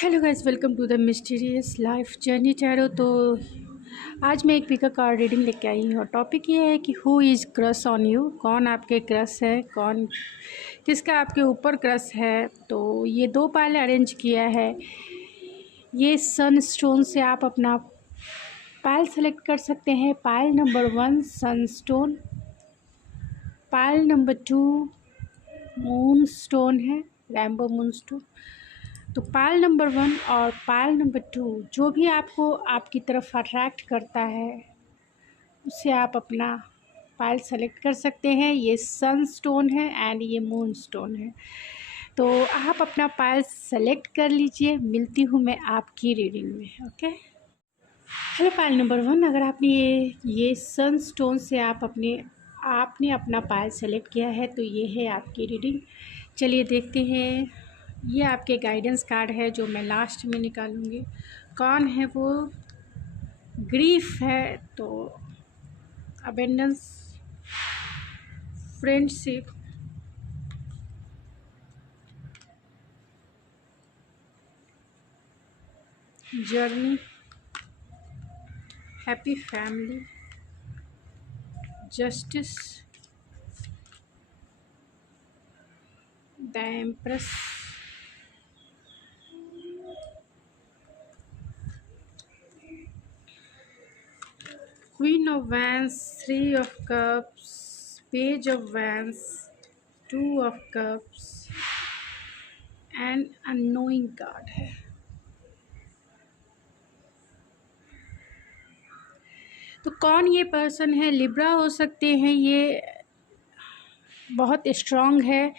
Hello guys, welcome to the mysterious life journey tarot. तो आज मैं एक पिकअप कार्ड रीडिंग लेके आई हूँ। टॉपिक ये है कि who is crush on you, कौन आपके क्रश है, कौन किसका आपके ऊपर क्रश है। तो ये दो पायल अरेंज किया है। ये सन स्टोन से आप अपना पायल सेलेक्ट कर सकते हैं। पायल नंबर 1 सन स्टोन, पायल नंबर 2 मून स्टोन है, रैम्बो मून स्टोन। तो पायल नंबर 1 और पायल नंबर 2 जो भी आपको आपकी तरफ अट्रैक्ट करता है उससे आप अपना पायल सेलेक्ट कर सकते हैं। ये सन स्टोन है एंड ये मून स्टोन है। तो आप अपना पायल सेलेक्ट कर लीजिए। मिलती हूँ मैं आपकी रीडिंग में। ओके, हेलो पायल नंबर 1, अगर आपने ये सन स्टोन से आपने अपना पायल सेलेक्ट किया है तो ये है आपकी रीडिंग। चलिए देखते हैं। ये आपके गाइडेंस कार्ड है जो मैं लास्ट में निकालूंगी। कौन है वो? ग्रीफ है तो abundance, friendship, journey, happy family, justice, the empress, queen of vents, 3 of cups, page of vents, 2 of cups and annoying card है। तो कौन ये पर्सन है? लिब्रा हो सकते हैं। ये बहुत स्ट्रॉन्ग है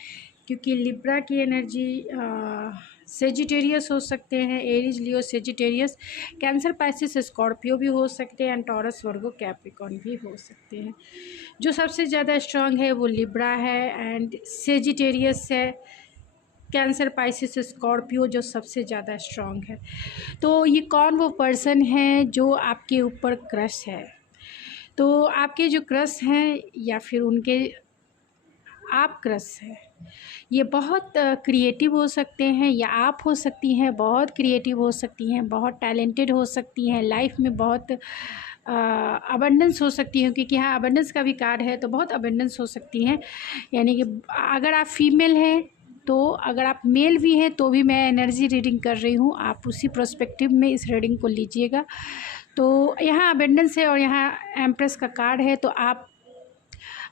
क्योंकि लिब्रा की एनर्जी सेजिटेरियस हो सकते हैं, एरीज, लियो, सेजिटेरियस, कैंसर, पाइसिस, स्कॉर्पियो भी हो सकते हैं एंड टॉरस, वर्गो, कैप्रिकॉर्न भी हो सकते हैं। जो सबसे ज़्यादा स्ट्रॉन्ग है वो लिब्रा है एंड सेजिटेरियस है। कैंसर, पाइसिस, स्कॉर्पियो जो सबसे ज़्यादा स्ट्रॉन्ग है। तो ये कौन वो पर्सन है जो आपके ऊपर क्रश है? तो आपके जो क्रश हैं या फिर उनके आप क्रश है, ये बहुत क्रिएटिव हो सकते हैं या आप हो सकती हैं बहुत क्रिएटिव हो सकती हैं, बहुत टैलेंटेड हो सकती हैं, लाइफ में बहुत अबंडेंस हो सकती हैं क्योंकि यहाँ अबंडेंस का भी कार्ड है। तो बहुत अबंडेंस हो सकती हैं। यानी कि अगर आप फीमेल हैं तो, अगर आप मेल भी हैं तो भी मैं एनर्जी रीडिंग कर रही हूँ, आप उसी प्रोस्पेक्टिव में इस रीडिंग को लीजिएगा। तो यहाँ अबंडेंस है और यहाँ एम्प्रेस का कार्ड है। तो आप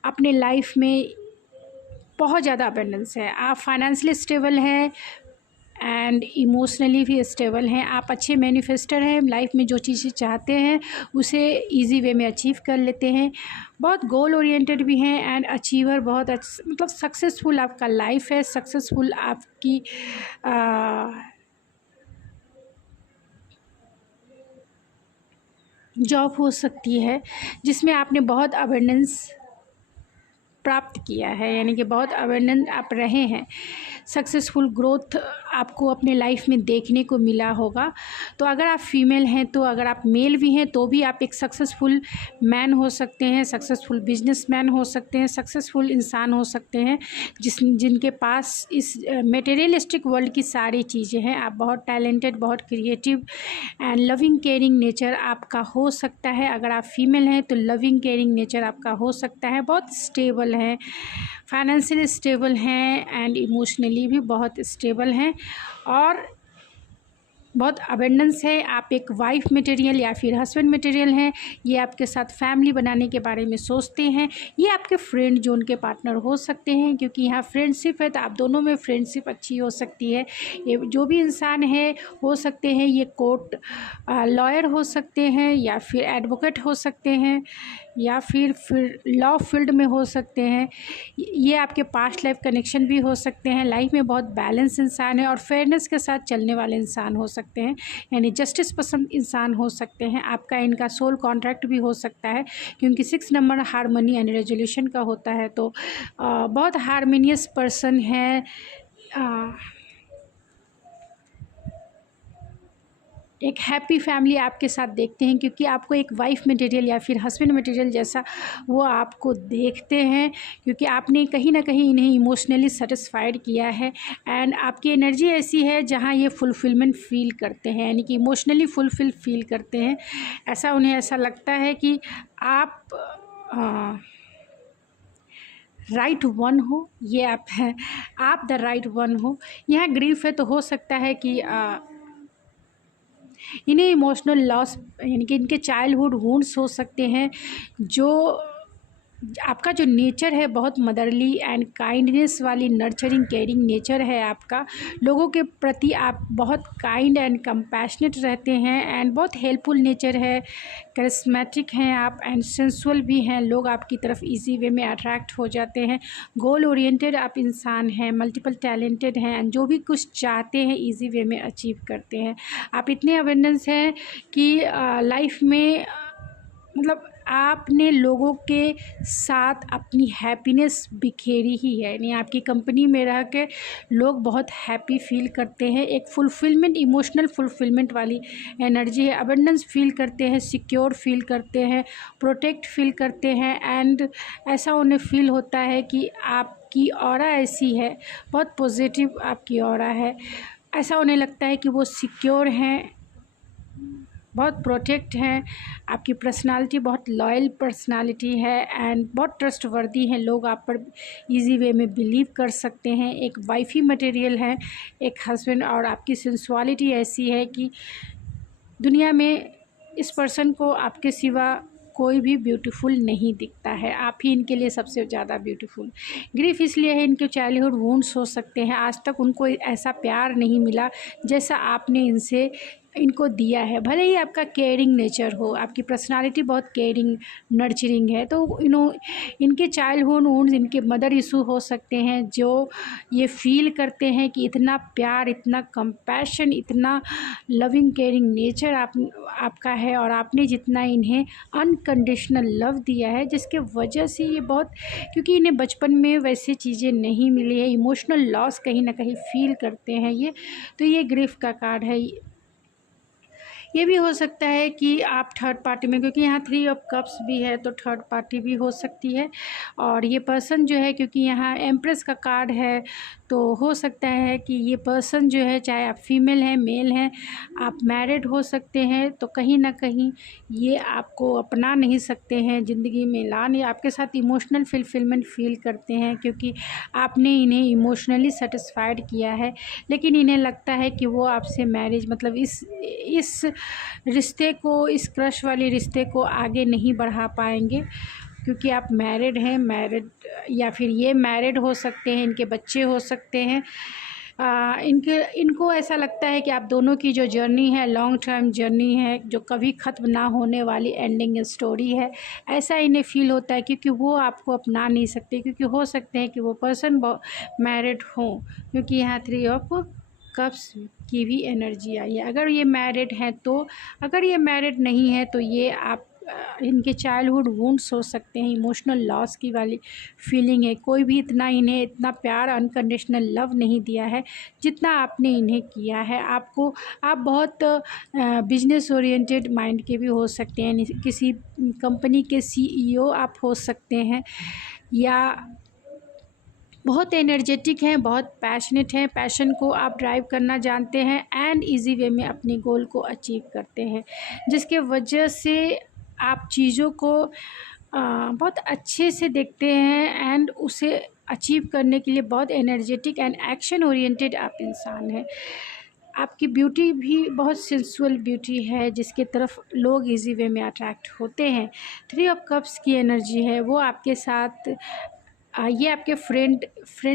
अपने लाइफ में बहुत ज़्यादा अबंडेंस है। आप फाइनेंशियली स्टेबल हैं एंड इमोशनली भी स्टेबल हैं। आप अच्छे मैनिफेस्टर हैं, लाइफ में जो चीज़ें चाहते हैं उसे इजी वे में अचीव कर लेते हैं। बहुत गोल ओरिएंटेड भी हैं एंड अचीवर, बहुत मतलब सक्सेसफुल आपका लाइफ है। सक्सेसफुल आपकी जॉब हो सकती है जिसमें आपने बहुत अबंडेंस प्राप्त किया है, यानी कि बहुत अबंडेंट आप रहे हैं। सक्सेसफुल ग्रोथ आपको अपने लाइफ में देखने को मिला होगा। तो अगर आप फीमेल हैं तो, अगर आप मेल भी हैं तो भी आप एक सक्सेसफुल मैन हो सकते हैं, सक्सेसफुल बिजनेसमैन हो सकते हैं, सक्सेसफुल इंसान हो सकते हैं जिनके पास इस मटेरियलिस्टिक वर्ल्ड की सारी चीज़ें हैं। आप बहुत टैलेंटेड, बहुत creative and loving caring nature आपका हो सकता है। अगर आप फीमेल हैं तो लविंग केयरिंग नेचर आपका हो सकता है। बहुत स्टेबल हैं, फाइनेंशियली स्टेबल हैं एंड इमोशनली भी बहुत स्टेबल हैं और बहुत अबेंडेंस है। आप एक वाइफ मटेरियल या फिर हस्बैंड मटेरियल हैं। ये आपके साथ फैमिली बनाने के बारे में सोचते हैं। ये आपके फ्रेंड जोन के पार्टनर हो सकते हैं क्योंकि यहाँ फ्रेंडशिप है तो आप दोनों में फ्रेंडशिप अच्छी हो सकती है। ये जो भी इंसान है हो सकते हैं, ये कोर्ट लॉयर हो सकते हैं या फिर एडवोकेट हो सकते हैं या फिर लॉ फील्ड में हो सकते हैं। ये आपके पास्ट लाइफ कनेक्शन भी हो सकते हैं। लाइफ में बहुत बैलेंस इंसान है और फेयरनेस के साथ चलने वाले इंसान हो सकते हैं, यानी जस्टिस पसंद इंसान हो सकते हैं। आपका इनका सोल कॉन्ट्रैक्ट भी हो सकता है क्योंकि 6 नंबर हारमोनी एंड रेजोल्यूशन का होता है। तो बहुत हारमोनियस पर्सन है। एक हैप्पी फैमिली आपके साथ देखते हैं, क्योंकि आपको एक वाइफ मटेरियल या फिर हस्बैंड मटेरियल जैसा वो आपको देखते हैं, क्योंकि आपने कहीं ना कहीं इन्हें इमोशनली सेटिस्फाइड किया है। एंड आपकी एनर्जी ऐसी है जहाँ ये फुलफिलमेंट फील करते हैं, यानी कि इमोशनली फुलफिल फील करते हैं। ऐसा उन्हें ऐसा लगता है कि आप राइट वन हो, ये आप हैं, आप द राइट वन हो। यहाँ ग्रीफ है तो हो सकता है कि इन्हें इमोशनल लॉस यानी कि इनके चाइल्डहुड वुंड्स हो सकते हैं। जो आपका जो नेचर है बहुत मदरली एंड काइंडनेस वाली नर्चरिंग केयरिंग नेचर है आपका। लोगों के प्रति आप बहुत काइंड एंड कंपैशनेट रहते हैं एंड बहुत हेल्पफुल नेचर है। करिस्मेटिक हैं आप एंड सेंसुअल भी हैं। लोग आपकी तरफ इजी वे में अट्रैक्ट हो जाते हैं। गोल ओरिएंटेड आप इंसान हैं, मल्टीपल टैलेंटेड हैं एंड जो भी कुछ चाहते हैं इजी वे में अचीव करते हैं। आप इतने अवेंडेंस हैं कि लाइफ में मतलब आपने लोगों के साथ अपनी हैप्पीनेस बिखेरी ही है, यानी आपकी कंपनी में रह के लोग बहुत हैप्पी फील करते हैं। एक फुलफिलमेंट, इमोशनल फुलफिलमेंट वाली एनर्जी है। अबंडेंस फील करते हैं, सिक्योर फील करते हैं, प्रोटेक्ट फील करते हैं एंड ऐसा उन्हें फील होता है कि आपकी ऑरा ऐसी है, बहुत पॉजिटिव आपकी ऑरा है। ऐसा उन्हें लगता है कि वो सिक्योर हैं, बहुत प्रोटेक्ट हैं। आपकी पर्सनालिटी बहुत लॉयल पर्सनालिटी है एंड बहुत ट्रस्टवर्दी हैं। लोग आप पर इजी वे में बिलीव कर सकते हैं। एक वाइफी मटेरियल है, एक हस्बैंड, और आपकी सेंसुअलिटी ऐसी है कि दुनिया में इस पर्सन को आपके सिवा कोई भी ब्यूटीफुल नहीं दिखता है, आप ही इनके लिए सबसे ज़्यादा ब्यूटीफुल। ग्रीफ इसलिए है, इनके चाइल्डहुड वुंड्स हो सकते हैं। आज तक उनको ऐसा प्यार नहीं मिला जैसा आपने इनको दिया है। भले ही आपका केयरिंग नेचर हो, आपकी पर्सनालिटी बहुत केयरिंग नर्चरिंग है, तो इनके चाइल्डहुड वुंड्स, इनके मदर इशू हो सकते हैं जो ये फील करते हैं कि इतना प्यार, इतना कंपैशन, इतना लविंग केयरिंग नेचर आपका है और आपने जितना इन्हें अनकंडीशनल लव दिया है, जिसके वजह से ये बहुत, क्योंकि इन्हें बचपन में वैसी चीज़ें नहीं मिली है, इमोशनल लॉस कहीं ना कहीं फील करते हैं ये। तो ये ग्रीफ का कार्ड है। ये भी हो सकता है कि आप थर्ड पार्टी में, क्योंकि यहाँ 3 ऑफ कप्स भी है तो थर्ड पार्टी भी हो सकती है। और ये पर्सन जो है, क्योंकि यहाँ एम्प्रेस का कार्ड है, तो हो सकता है कि ये पर्सन जो है, चाहे आप फीमेल हैं मेल हैं, आप मैरिड हो सकते हैं, तो कहीं ना कहीं ये आपको अपना नहीं सकते हैं, ज़िंदगी में ला नहीं, आपके साथ इमोशनल फुलफिलमेंट फील करते हैं क्योंकि आपने इन्हें इमोशनली सेटिस्फाइड किया है। लेकिन इन्हें लगता है कि वो आपसे मैरिज, मतलब इस रिश्ते को, इस क्रश वाले रिश्ते को आगे नहीं बढ़ा पाएंगे, क्योंकि आप मैरिड हैं, मैरिड या फिर ये मैरिड हो सकते हैं, इनके बच्चे हो सकते हैं। इनको ऐसा लगता है कि आप दोनों की जो जर्नी है लॉन्ग टर्म जर्नी है, जो कभी ख़त्म ना होने वाली एंडिंग स्टोरी है, ऐसा इन्हें फील होता है, क्योंकि वो आपको अपना नहीं सकते, क्योंकि हो सकते हैं कि वो पर्सन मैरिड हो, क्योंकि यहाँ 3 ऑफ कप्स की भी एनर्जी आई है। अगर ये मैरिड हैं तो, अगर ये मैरिड नहीं है तो ये आप इनके चाइल्डहुड वुंड्स हो सकते हैं, इमोशनल लॉस की वाली फीलिंग है। कोई भी इन्हें इतना प्यार, अनकंडीशनल लव नहीं दिया है जितना आपने इन्हें किया है। आप बहुत बिजनेस ओरिएंटेड माइंड के भी हो सकते हैं, किसी कंपनी के CEO आप हो सकते हैं, या बहुत एनर्जेटिक हैं, बहुत पैशनेट हैं, पैशन को आप ड्राइव करना जानते हैं एंड इजी वे में अपने गोल को अचीव करते हैं, जिसके वजह से आप चीज़ों को बहुत अच्छे से देखते हैं एंड उसे अचीव करने के लिए बहुत एनर्जेटिक एंड एक्शन ओरिएंटेड आप इंसान हैं। आपकी ब्यूटी भी बहुत सेंसुअल ब्यूटी है, जिसके तरफ लोग इजी वे में अट्रैक्ट होते हैं। 3 ऑफ कप्स की एनर्जी है, वो आपके साथ ये आपके फ्रेंड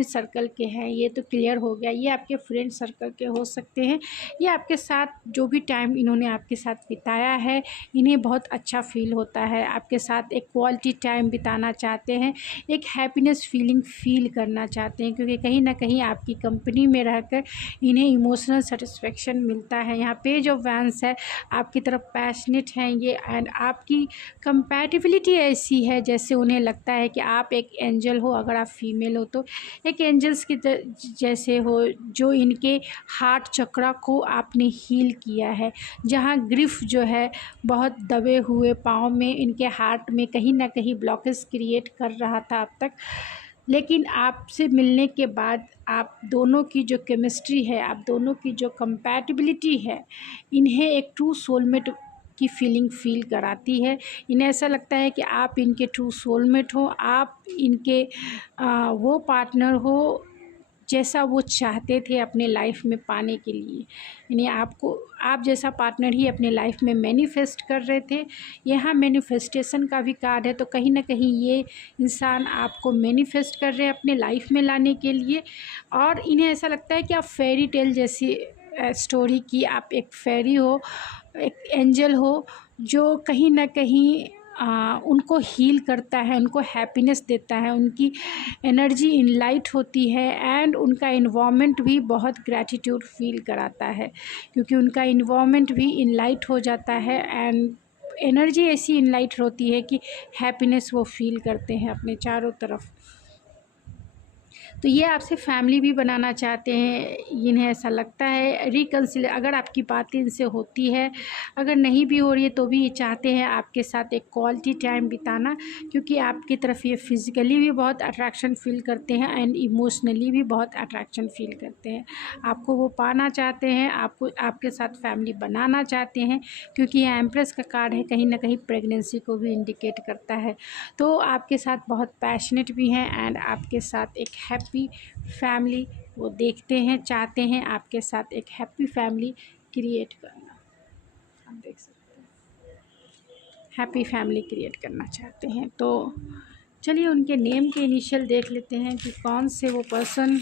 सर्कल के हैं, ये तो क्लियर हो गया। ये आपके फ्रेंड सर्कल के हो सकते हैं। ये आपके साथ जो भी टाइम इन्होंने आपके साथ बिताया है, इन्हें बहुत अच्छा फील होता है, आपके साथ एक क्वालिटी टाइम बिताना चाहते हैं, एक हैप्पीनेस फीलिंग फील करना चाहते हैं, क्योंकि कहीं ना कहीं आपकी कंपनी में रहकर इन्हें इमोशनल सेटिस्फेक्शन मिलता है। यहाँ पेज ऑफ वैंस है, आपकी तरफ पैशनेट हैं ये एंड आपकी कंपैटिबिलिटी ऐसी है जैसे उन्हें लगता है कि आप एक एंजल हो, अगर आप फीमेल हो तो एक एंजल्स की जैसे हो, जो इनके हार्ट चक्रा को आपने हील किया है। जहाँ ग्रिफ जो है बहुत दबे हुए पाँव में, इनके हार्ट में कहीं ना कहीं ब्लॉकेज क्रिएट कर रहा था अब तक, लेकिन आपसे मिलने के बाद आप दोनों की जो केमिस्ट्री है, आप दोनों की जो कंपैटिबिलिटी है, इन्हें एक ट्रू सोलमेट की फीलिंग फील कराती है। इन्हें ऐसा लगता है कि आप इनके ट्रू सोलमेट हो, आप इनके वो पार्टनर हो जैसा वो चाहते थे अपने लाइफ में पाने के लिए। यानी आपको आप जैसा पार्टनर ही अपने लाइफ में मैनिफेस्ट कर रहे थे। यहाँ मैनिफेस्टेशन का भी कार्ड है, तो कहीं ना कहीं ये इंसान आपको मैनिफेस्ट कर रहे हैं अपने लाइफ में लाने के लिए। और इन्हें ऐसा लगता है कि आप फेरी टेल जैसी स्टोरी की आप एक फेरी हो, एक एंजल हो, जो कहीं ना कहीं उनको हील करता है, उनको हैप्पीनेस देता है, उनकी एनर्जी इनलाइट होती है एंड उनका इन्वामेंट भी बहुत ग्रैटिट्यूड फील कराता है, क्योंकि उनका इन्वामेंट भी इनलाइट हो जाता है एंड एनर्जी ऐसी इनलाइट होती है कि हैप्पीनेस वो फील करते हैं अपने चारों तरफ। तो ये आपसे फैमिली भी बनाना चाहते हैं। इन्हें ऐसा लगता है रिकन्सिल, अगर आपकी बातें इनसे होती है, अगर नहीं भी हो रही है तो भी ये चाहते हैं आपके साथ एक क्वालिटी टाइम बिताना, क्योंकि आपकी तरफ ये फिज़िकली भी बहुत अट्रैक्शन फील करते हैं एंड इमोशनली भी बहुत अट्रैक्शन फील करते हैं। आपको वो पाना चाहते हैं, आपको आपके साथ फैमिली बनाना चाहते हैं, क्योंकि ये एम्प्रेस का कार्ड है, कहीं ना कहीं प्रेगनेंसी को भी इंडिकेट करता है। तो आपके साथ बहुत पैशनेट भी हैं एंड आपके साथ एक हैप्पी फैमिली वो देखते हैं, चाहते हैं आपके साथ एक हैप्पी फैमिली क्रिएट करना। आप देख सकते हैं हैप्पी फैमिली क्रिएट करना चाहते हैं। तो चलिए उनके नेम के इनिशियल देख लेते हैं कि कौन से वो पर्सन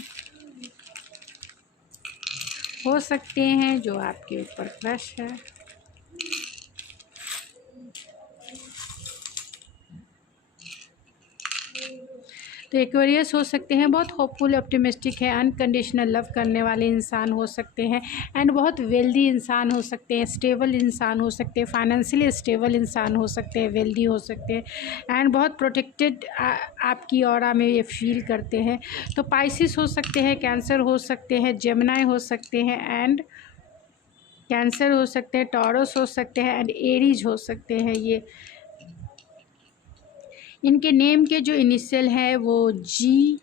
हो सकते हैं जो आपके ऊपर क्रश है। तो एक्वेरियस हो सकते हैं, बहुत होपफुल ऑप्टिमिस्टिक है, अनकंडीशनल लव करने वाले इंसान हो सकते हैं एंड बहुत वेल्दी इंसान हो सकते हैं, स्टेबल इंसान हो सकते हैं, फाइनेंशियली स्टेबल इंसान हो सकते हैं, वेल्दी हो सकते हैं एंड बहुत प्रोटेक्टेड आपकी ऑरा में ये फील करते हैं। तो पाइसिस हो सकते हैं, कैंसर हो सकते हैं, जेमिनी हो सकते हैं एंड कैंसर हो सकते हैं, टॉरस हो सकते हैं एंड एरीज हो सकते हैं। ये इनके नेम के जो इनिशियल है वो GKBXYDAGIL,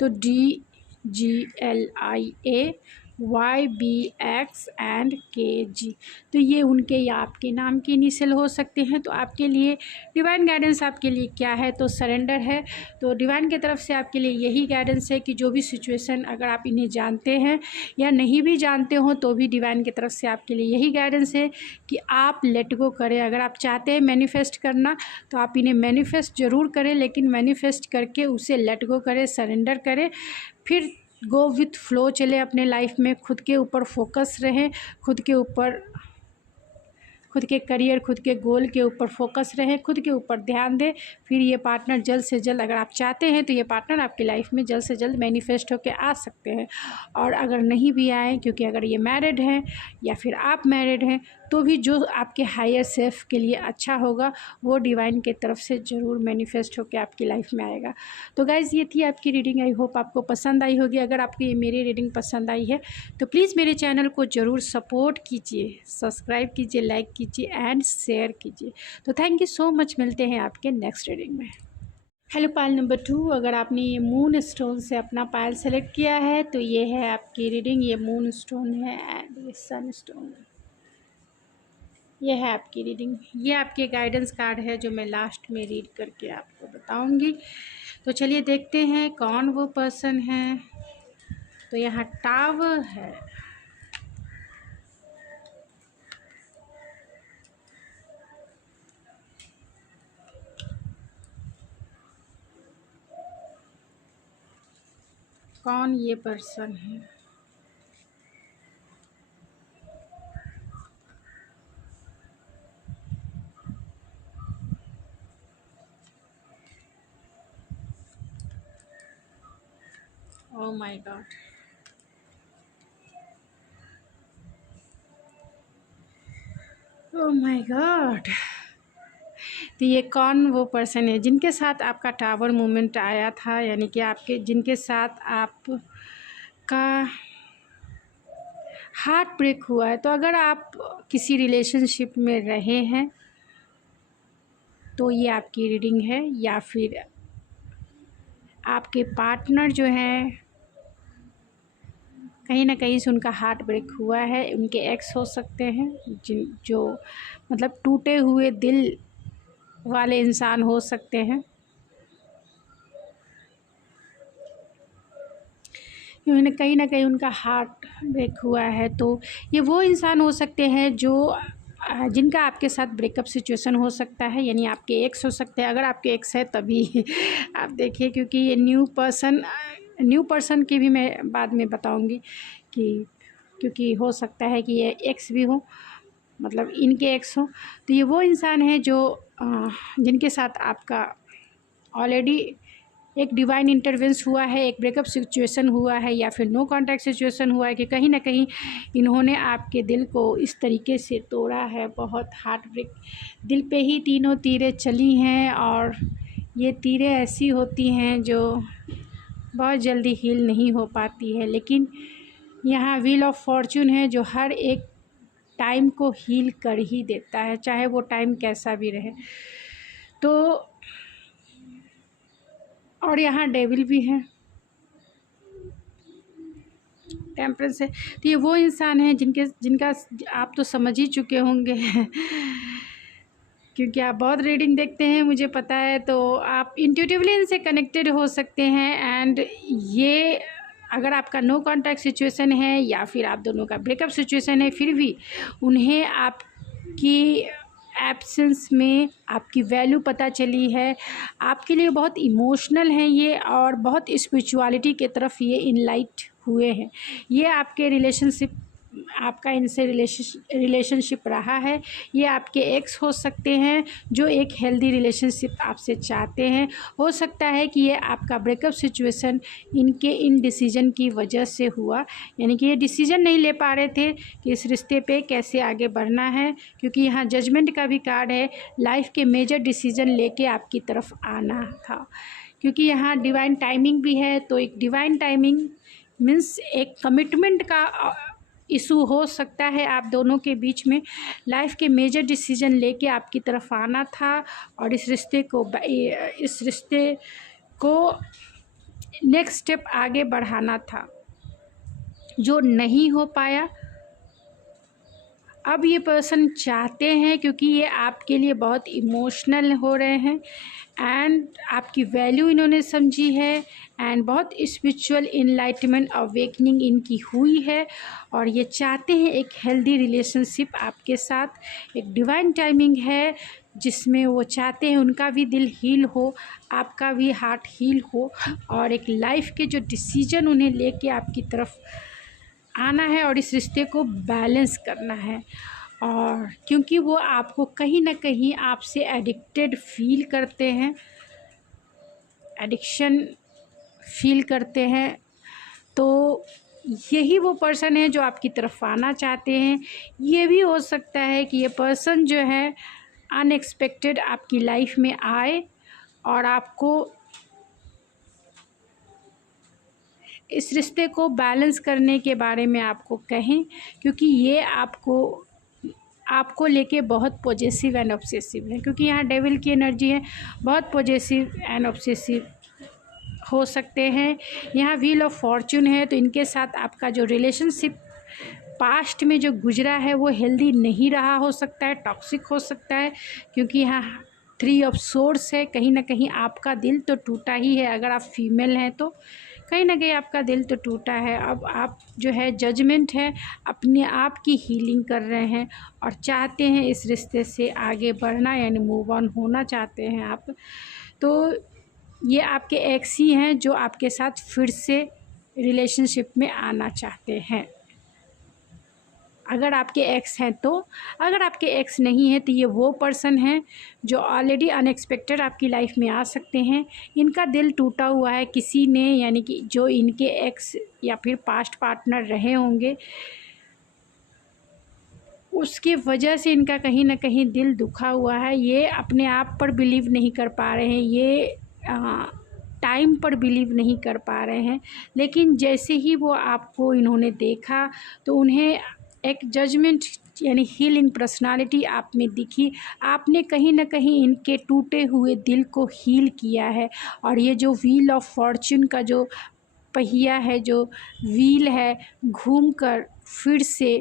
तो DGLIAYBX एंड KG। तो ये उनके या आपके नाम के इनिशियल हो सकते हैं। तो आपके लिए डिवाइन गाइडेंस आपके लिए क्या है, तो सरेंडर है। तो डिवाइन की तरफ से आपके लिए यही गाइडेंस है कि जो भी सिचुएशन, अगर आप इन्हें जानते हैं या नहीं भी जानते हो तो भी डिवाइन की तरफ से आपके लिए यही गाइडेंस है कि आप लेट गो करें। अगर आप चाहते हैं मैनिफेस्ट करना तो आप इन्हें मैनिफेस्ट ज़रूर करें, लेकिन मैनिफेस्ट करके उसे लेट गो करें, सरेंडर करें, फिर गो विथ फ्लो चले अपने लाइफ में। खुद के ऊपर फोकस रहें, खुद के ऊपर, खुद के करियर, खुद के गोल के ऊपर फोकस रहें, खुद के ऊपर ध्यान दें। फिर ये पार्टनर जल्द से जल्द, अगर आप चाहते हैं तो ये पार्टनर आपकी लाइफ में जल्द से जल्द मैनिफेस्ट होकर आ सकते हैं। और अगर नहीं भी आए, क्योंकि अगर ये मैरिड हैं या फिर आप मैरिड हैं, तो भी जो आपके हायर सेल्फ के लिए अच्छा होगा वो डिवाइन के तरफ से ज़रूर मैनिफेस्ट होकर आपकी लाइफ में आएगा। तो गाइज़ ये थी आपकी रीडिंग, आई होप आपको पसंद आई होगी। अगर आपको ये मेरी रीडिंग पसंद आई है तो प्लीज़ मेरे चैनल को ज़रूर सपोर्ट कीजिए, सब्सक्राइब कीजिए, लाइक कीजिए एंड शेयर कीजिए। तो थैंक यू सो मच, मिलते हैं आपके नेक्स्ट रीडिंग में। हेलो पायल नंबर 2, अगर आपने ये मून स्टोन से अपना पायल सेलेक्ट किया है तो ये है आपकी रीडिंग। ये मून स्टोन है एंड ये सन स्टोन है। ये है आपकी रीडिंग। ये आपके गाइडेंस कार्ड है जो मैं लास्ट में रीड करके आपको बताऊंगी। तो चलिए देखते हैं कौन वो पर्सन है। तो यहाँ टावर है, कौन ये पर्सन है। Oh my God, oh my God. तो ये कौन वो पर्सन है जिनके साथ आपका टावर मोमेंट आया था, यानी कि आपके जिनके साथ आपका हार्ट ब्रेक हुआ है। तो अगर आप किसी रिलेशनशिप में रहे हैं तो ये आपकी रीडिंग है, या फिर आपके पार्टनर जो हैं कहीं ना कहीं से उनका हार्ट ब्रेक हुआ है, उनके एक्स हो सकते हैं जो मतलब टूटे हुए दिल वाले इंसान हो सकते हैं। कहीं ना कहीं उनका हार्ट ब्रेक हुआ है, तो ये वो इंसान हो सकते हैं जो जिनका आपके साथ ब्रेकअप सिचुएशन हो सकता है, यानी आपके एक्स हो सकते हैं। अगर आपके एक्स है तभी आप देखिए, क्योंकि ये न्यू पर्सन की भी मैं बाद में बताऊंगी कि क्योंकि हो सकता है कि ये एक्स भी हो, मतलब इनके एक्स हो। तो ये वो इंसान है जो जिनके साथ आपका ऑलरेडी एक डिवाइन इंटरवेंस हुआ है, एक ब्रेकअप सिचुएशन हुआ है, या फिर नो कांटेक्ट सिचुएशन हुआ है कि कहीं ना कहीं इन्होंने आपके दिल को इस तरीके से तोड़ा है, बहुत हार्ट ब्रेक। दिल पे ही तीनों तीरें चली हैं, और ये तीरें ऐसी होती हैं जो बहुत जल्दी हील नहीं हो पाती है, लेकिन यहाँ व्हील ऑफ फॉर्चून है जो हर एक टाइम को हील कर ही देता है, चाहे वो टाइम कैसा भी रहे। तो और यहाँ डेविल भी है, टेम्परेंस है। तो ये वो इंसान है जिनका आप तो समझ ही चुके होंगे क्योंकि आप बहुत रीडिंग देखते हैं, मुझे पता है। तो आप इंट्यूटिवली इनसे कनेक्टेड हो सकते हैं। एंड ये अगर आपका नो कॉन्टैक्ट सिचुएशन है या फिर आप दोनों का ब्रेकअप सिचुएशन है, फिर भी उन्हें आपकी एब्सेंस में आपकी वैल्यू पता चली है। आपके लिए बहुत इमोशनल हैं ये, और बहुत स्पिरिचुअलिटी के तरफ ये इनलाइट हुए हैं। ये आपके रिलेशनशिप, आपका इनसे रिलेशनशिप रहा है। ये आपके एक्स हो सकते हैं जो एक हेल्दी रिलेशनशिप आपसे चाहते हैं। हो सकता है कि ये आपका ब्रेकअप सिचुएशन इनके इन डिसीजन की वजह से हुआ, यानी कि ये डिसीजन नहीं ले पा रहे थे कि इस रिश्ते पे कैसे आगे बढ़ना है, क्योंकि यहाँ जजमेंट का भी कार्ड है। लाइफ के मेजर डिसीजन लेके आपकी तरफ आना था, क्योंकि यहाँ डिवाइन टाइमिंग भी है। तो एक डिवाइन टाइमिंग मीन्स एक कमिटमेंट का इशू हो सकता है आप दोनों के बीच में। लाइफ के मेजर डिसीजन लेके आपकी तरफ आना था, और इस रिश्ते को नेक्स्ट स्टेप आगे बढ़ाना था, जो नहीं हो पाया। अब ये पर्सन चाहते हैं, क्योंकि ये आपके लिए बहुत इमोशनल हो रहे हैं एंड आपकी वैल्यू इन्होंने समझी है, एंड बहुत स्पिरिचुअल इनलाइटमेंट अवेकनिंग इनकी हुई है, और ये चाहते हैं एक हेल्दी रिलेशनशिप आपके साथ। एक डिवाइन टाइमिंग है जिसमें वो चाहते हैं उनका भी दिल हील हो, आपका भी हार्ट हील हो, और एक लाइफ के जो डिसीजन उन्हें लेके आपकी तरफ आना है और इस रिश्ते को बैलेंस करना है। और क्योंकि वो आपको कहीं ना कहीं आपसे एडिक्टेड फील करते हैं, एडिक्शन फील करते हैं, तो यही वो पर्सन है जो आपकी तरफ आना चाहते हैं। ये भी हो सकता है कि ये पर्सन जो है अनएक्सपेक्टेड आपकी लाइफ में आए और आपको इस रिश्ते को बैलेंस करने के बारे में आपको कहें, क्योंकि ये आपको लेके बहुत पॉजेसिव एंड ऑब्सेसिव है, क्योंकि यहाँ डेविल की एनर्जी है। बहुत पॉजेसिव एंड ऑब्सेसिव हो सकते हैं। यहाँ व्हील ऑफ फॉर्चून है, तो इनके साथ आपका जो रिलेशनशिप पास्ट में जो गुजरा है वो हेल्दी नहीं रहा हो सकता है, टॉक्सिक हो सकता है, क्योंकि यहाँ 3 ऑफ सोर्स है। कहीं ना कहीं आपका दिल तो टूटा ही है, अगर आप फीमेल हैं तो कहीं ना कहीं आपका दिल तो टूटा है। अब आप जो है जजमेंट है, अपने आप की हीलिंग कर रहे हैं और चाहते हैं इस रिश्ते से आगे बढ़ना, यानी मूव ऑन होना चाहते हैं आप। तो ये आपके एक्स ही हैं जो आपके साथ फिर से रिलेशनशिप में आना चाहते हैं, अगर आपके एक्स हैं तो। अगर आपके एक्स नहीं है तो ये वो पर्सन है जो ऑलरेडी अनएक्सपेक्टेड आपकी लाइफ में आ सकते हैं। इनका दिल टूटा हुआ है किसी ने, यानी कि जो इनके एक्स या फिर पास्ट पार्टनर रहे होंगे, उसकी वजह से इनका कहीं ना कहीं दिल दुखा हुआ है। ये अपने आप पर बिलीव नहीं कर पा रहे हैं, ये टाइम पर बिलीव नहीं कर पा रहे हैं। लेकिन जैसे ही वो आपको इन्होंने देखा तो उन्हें एक जजमेंट यानी हीलिंग पर्सनालिटी आप में दिखी। आपने कहीं ना कहीं इनके टूटे हुए दिल को हील किया है। और ये जो व्हील ऑफ फॉर्च्यून का जो पहिया है, जो व्हील है, घूमकर फिर से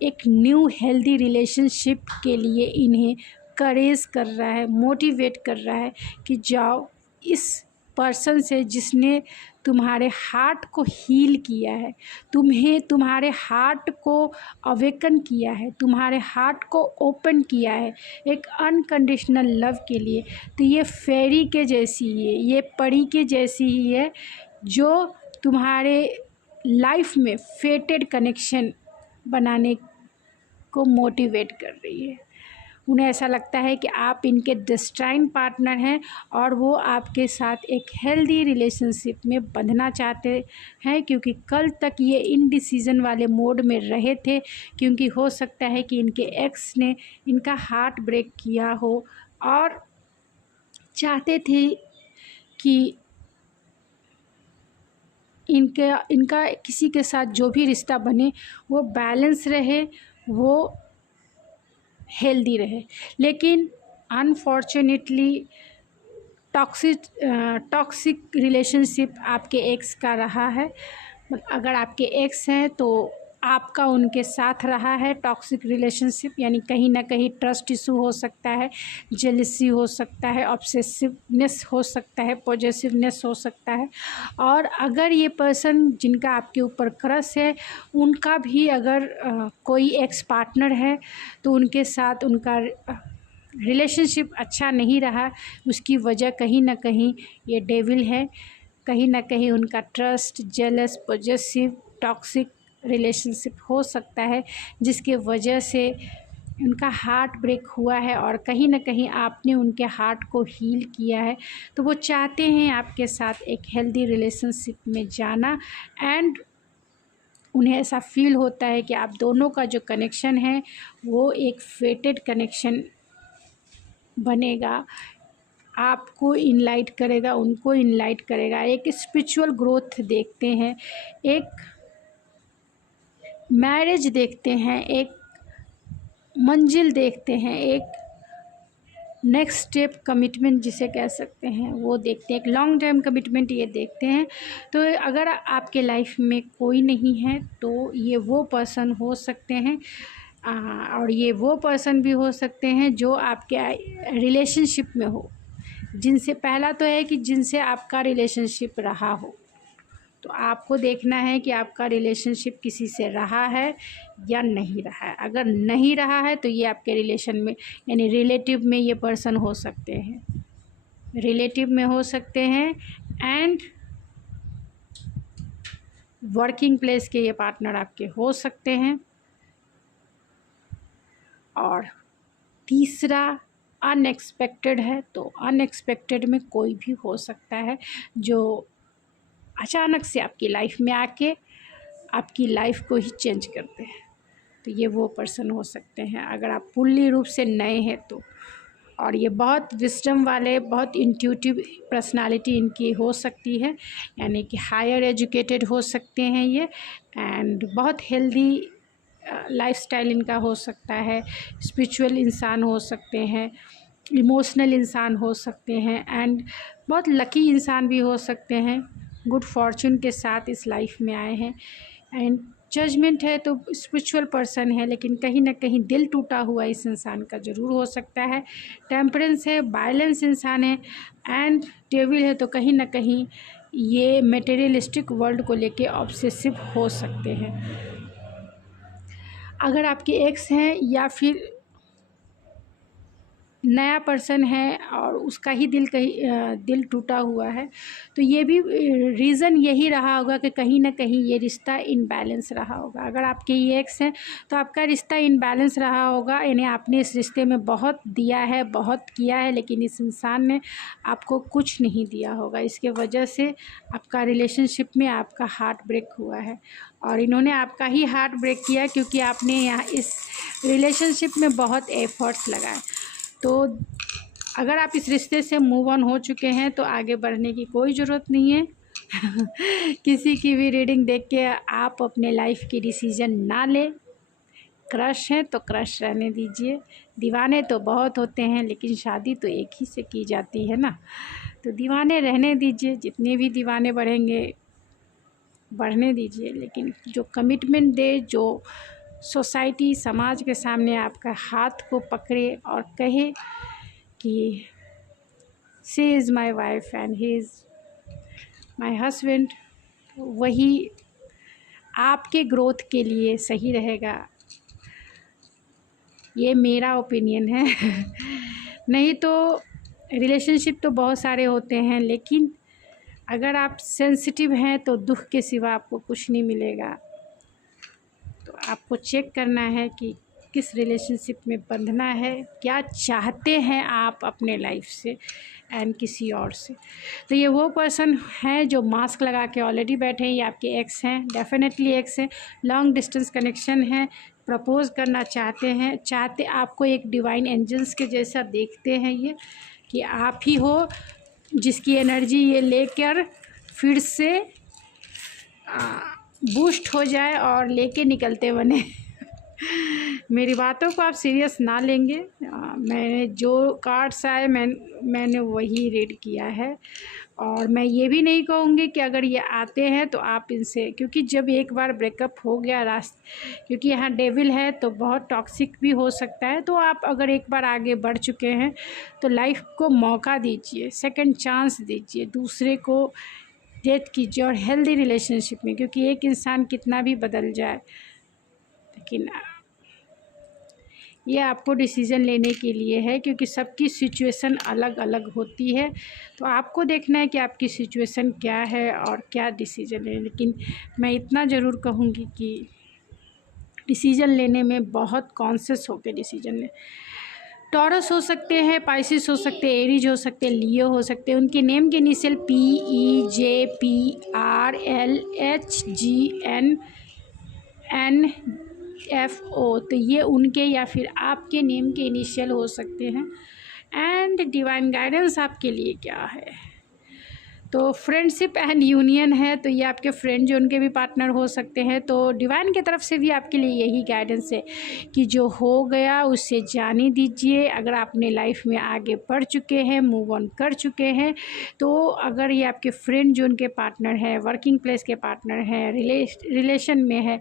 एक न्यू हेल्दी रिलेशनशिप के लिए इन्हें करेज कर रहा है, मोटिवेट कर रहा है कि जाओ इस पर्सन से जिसने तुम्हारे हार्ट को हील किया है, तुम्हें तुम्हारे हार्ट को अवेकन किया है, तुम्हारे हार्ट को ओपन किया है एक अनकंडीशनल लव के लिए। तो ये फेरी के जैसी ही है, ये परी के जैसी ही है जो तुम्हारे लाइफ में फेटेड कनेक्शन बनाने को मोटिवेट कर रही है। उन्हें ऐसा लगता है कि आप इनके डेस्टाइन पार्टनर हैं और वो आपके साथ एक हेल्दी रिलेशनशिप में बंधना चाहते हैं, क्योंकि कल तक ये इनडिसीजन वाले मोड में रहे थे, क्योंकि हो सकता है कि इनके एक्स ने इनका हार्ट ब्रेक किया हो और चाहते थे कि इनका किसी के साथ जो भी रिश्ता बने वो बैलेंस रहे, वो हेल्दी रहे। लेकिन अनफॉर्चुनेटली टॉक्सिक रिलेशनशिप आपके एक्स का रहा है। अगर आपके एक्स हैं तो आपका उनके साथ रहा है टॉक्सिक रिलेशनशिप, यानी कहीं ना कहीं ट्रस्ट इशू हो सकता है, जेलसी हो सकता है, ऑब्सेसिवनेस हो सकता है, पॉजेसिवनेस हो सकता है। और अगर ये पर्सन जिनका आपके ऊपर क्रश है उनका भी अगर कोई एक्स पार्टनर है तो उनके साथ उनका रिलेशनशिप अच्छा नहीं रहा, उसकी वजह कहीं ना कहीं ये डेविल है। कहीं ना कहीं उनका trust, jealous, possessive, toxic relationship हो सकता है जिसके वजह से उनका हार्ट ब्रेक हुआ है और कहीं ना कहीं आपने उनके हार्ट को हील किया है। तो वो चाहते हैं आपके साथ एक हेल्दी रिलेशनशिप में जाना एंड उन्हें ऐसा फील होता है कि आप दोनों का जो कनेक्शन है वो एक फेटेड कनेक्शन बनेगा, आपको इनलाइट करेगा, उनको इनलाइट करेगा। एक स्पिरिचुअल ग्रोथ देखते हैं, एक मैरिज देखते हैं, एक मंजिल देखते हैं, एक नेक्स्ट स्टेप कमिटमेंट जिसे कह सकते हैं वो देखते हैं, एक लॉन्ग टर्म कमिटमेंट ये देखते हैं। तो अगर आपके लाइफ में कोई नहीं है तो ये वो पर्सन हो सकते हैं और ये वो पर्सन भी हो सकते हैं जो आपके रिलेशनशिप में हो, जिनसे पहला तो है कि जिनसे आपका रिलेशनशिप रहा हो। तो आपको देखना है कि आपका रिलेशनशिप किसी से रहा है या नहीं रहा है। अगर नहीं रहा है तो ये आपके रिलेशन में यानी रिलेटिव में ये पर्सन हो सकते हैं, रिलेटिव में हो सकते हैं एंड वर्किंग प्लेस के ये पार्टनर आपके हो सकते हैं। और तीसरा अनएक्सपेक्टेड है, तो अनएक्सपेक्टेड में कोई भी हो सकता है जो अचानक से आपकी लाइफ में आके आपकी लाइफ को ही चेंज करते हैं। तो ये वो पर्सन हो सकते हैं अगर आप पूर्ण रूप से नए हैं तो। और ये बहुत विजडम वाले, बहुत इंट्यूटिव पर्सनालिटी इनकी हो सकती है, यानी कि हायर एजुकेटेड हो सकते हैं ये एंड बहुत हेल्दी लाइफस्टाइल इनका हो सकता है, स्पिरिचुअल इंसान हो सकते हैं, इमोशनल इंसान हो सकते हैं एंड बहुत लकी इंसान भी हो सकते हैं। गुड फॉर्चून के साथ इस लाइफ में आए हैं एंड जजमेंट है तो स्पिरिचुअल पर्सन है, लेकिन कहीं ना कहीं दिल टूटा हुआ इस इंसान का ज़रूर हो सकता है। टेम्परेंस है, बैलेंस इंसान है एंड डेविल है, तो कहीं ना कहीं ये मटेरियलिस्टिक वर्ल्ड को लेके ऑब्सेसिव हो सकते हैं। अगर आपके एक्स हैं या फिर नया पर्सन है और उसका ही दिल टूटा हुआ है। तो ये भी रीज़न यही रहा होगा कि कहीं ना कहीं ये रिश्ता इनबैलेंस रहा होगा। अगर आपके ये एक्स हैं तो आपका रिश्ता इनबैलेंस रहा होगा, यानी आपने इस रिश्ते में बहुत दिया है, बहुत किया है, लेकिन इस इंसान ने आपको कुछ नहीं दिया होगा। इसके वजह से आपका रिलेशनशिप में आपका हार्ट ब्रेक हुआ है, और इन्होंने आपका ही हार्ट ब्रेक किया क्योंकि आपने यहाँ इस रिलेशनशिप में बहुत एफर्ट्स लगाए। तो अगर आप इस रिश्ते से मूव ऑन हो चुके हैं तो आगे बढ़ने की कोई ज़रूरत नहीं है। किसी की भी रीडिंग देख के आप अपने लाइफ की डिसीज़न ना लें। क्रश है तो क्रश रहने दीजिए। दीवाने तो बहुत होते हैं, लेकिन शादी तो एक ही से की जाती है ना। तो दीवाने रहने दीजिए, जितने भी दीवाने बढ़ेंगे बढ़ने दीजिए, लेकिन जो कमिटमेंट दे, जो सोसाइटी समाज के सामने आपका हाथ को पकड़े और कहे कि she is my wife and he is my husband, वही आपके ग्रोथ के लिए सही रहेगा। ये मेरा ओपिनियन है। नहीं तो रिलेशनशिप तो बहुत सारे होते हैं, लेकिन अगर आप सेंसिटिव हैं तो दुख के सिवा आपको कुछ नहीं मिलेगा। तो आपको चेक करना है कि किस रिलेशनशिप में बंधना है, क्या चाहते हैं आप अपने लाइफ से एंड किसी और से। तो ये वो पर्सन है जो मास्क लगा के ऑलरेडी बैठे हैं, ये आपके एक्स हैं, डेफिनेटली एक्स हैं। लॉन्ग डिस्टेंस कनेक्शन है, प्रपोज़ करना चाहते आपको एक डिवाइन एंजल्स के जैसा देखते हैं ये, कि आप ही हो जिसकी एनर्जी ये लेकर फिर से बूस्ट हो जाए और लेके निकलते बने। मेरी बातों को आप सीरियस ना लेंगे। मैंने जो कार्ड्स आए मैंने वही रीड किया है, और मैं ये भी नहीं कहूँगी कि अगर ये आते हैं तो आप इनसे, क्योंकि जब एक बार ब्रेकअप हो गया क्योंकि यहाँ डेविल है तो बहुत टॉक्सिक भी हो सकता है। तो आप अगर एक बार आगे बढ़ चुके हैं तो लाइफ को मौका दीजिए, सेकंड चांस दीजिए, दूसरे को डेट कीजिए, और हेल्दी रिलेशनशिप में, क्योंकि एक इंसान कितना भी बदल जाए, लेकिन ये आपको डिसीज़न लेने के लिए है, क्योंकि सबकी सिचुएशन अलग अलग होती है। तो आपको देखना है कि आपकी सिचुएशन क्या है और क्या डिसीज़न है। लेकिन मैं इतना ज़रूर कहूँगी कि डिसीज़न लेने में बहुत कॉन्शियस होकर डिसीज़न लें। टॉरस हो सकते हैं, पाइसिस हो सकते हैं, एरीज हो सकते हैं, लियो हो सकते हैं। उनके नेम के इनिशियल PEJPRLHGNNFO, तो ये उनके या फिर आपके नेम के इनिशियल हो सकते हैं। एंड डिवाइन गाइडेंस आपके लिए क्या है, तो फ्रेंडशिप एंड यूनियन है, तो ये आपके फ्रेंड जो उनके भी पार्टनर हो सकते हैं। तो डिवाइन की तरफ से भी आपके लिए यही गाइडेंस है कि जो हो गया उससे जाने दीजिए। अगर आपने लाइफ में आगे बढ़ चुके हैं, मूव ऑन कर चुके हैं, तो अगर ये आपके फ्रेंड जो उनके पार्टनर हैं, वर्किंग प्लेस के पार्टनर हैं, रिलेशन में है,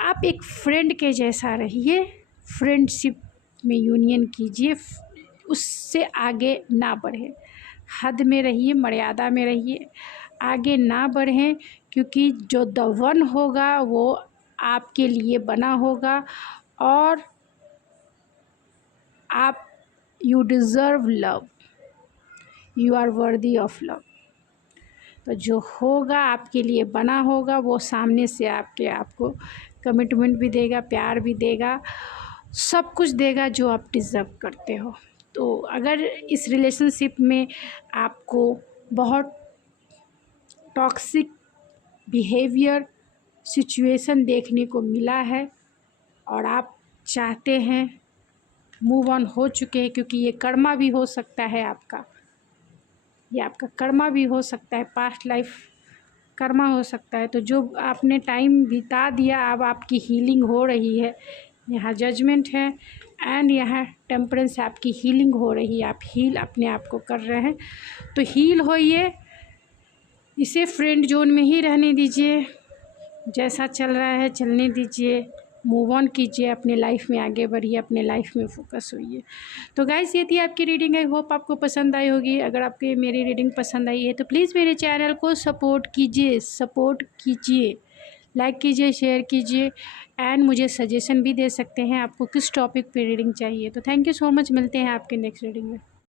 आप एक फ्रेंड के जैसा रहिए, फ्रेंडशिप में यूनियन कीजिए, उससे आगे ना बढ़े, हद में रहिए, मर्यादा में रहिए, आगे ना बढ़ें, क्योंकि जो द वन होगा वो आपके लिए बना होगा, और आप you deserve love, you are worthy of love. तो जो होगा आपके लिए बना होगा, वो सामने से आपको कमिटमेंट भी देगा, प्यार भी देगा, सब कुछ देगा जो आप डिज़र्व करते हो। तो अगर इस रिलेशनशिप में आपको बहुत टॉक्सिक बिहेवियर सिचुएशन देखने को मिला है और आप चाहते हैं मूव ऑन हो चुके हैं, क्योंकि ये कर्मा भी हो सकता है आपका, ये आपका कर्मा भी हो सकता है, पास्ट लाइफ कर्मा हो सकता है। तो जो आपने टाइम बिता दिया, अब आपकी हीलिंग हो रही है। यहाँ जजमेंट है एंड यहाँ टेम्परेंस, आपकी हीलिंग हो रही है, आप हील अपने आप को कर रहे हैं। तो हील होइए, इसे फ्रेंड जोन में ही रहने दीजिए, जैसा चल रहा है चलने दीजिए, मूव ऑन कीजिए, अपने लाइफ में आगे बढ़िए, अपने लाइफ में फोकस होइए। तो गाइस, ये थी आपकी रीडिंग। आई होप आपको पसंद आई होगी। अगर आपको मेरी रीडिंग पसंद आई है तो प्लीज़ मेरे चैनल को सपोर्ट कीजिए, लाइक कीजिए, शेयर कीजिए एंड मुझे सजेशन भी दे सकते हैं आपको किस टॉपिक पे रीडिंग चाहिए। तो थैंक यू सो मच, मिलते हैं आपके नेक्स्ट रीडिंग में।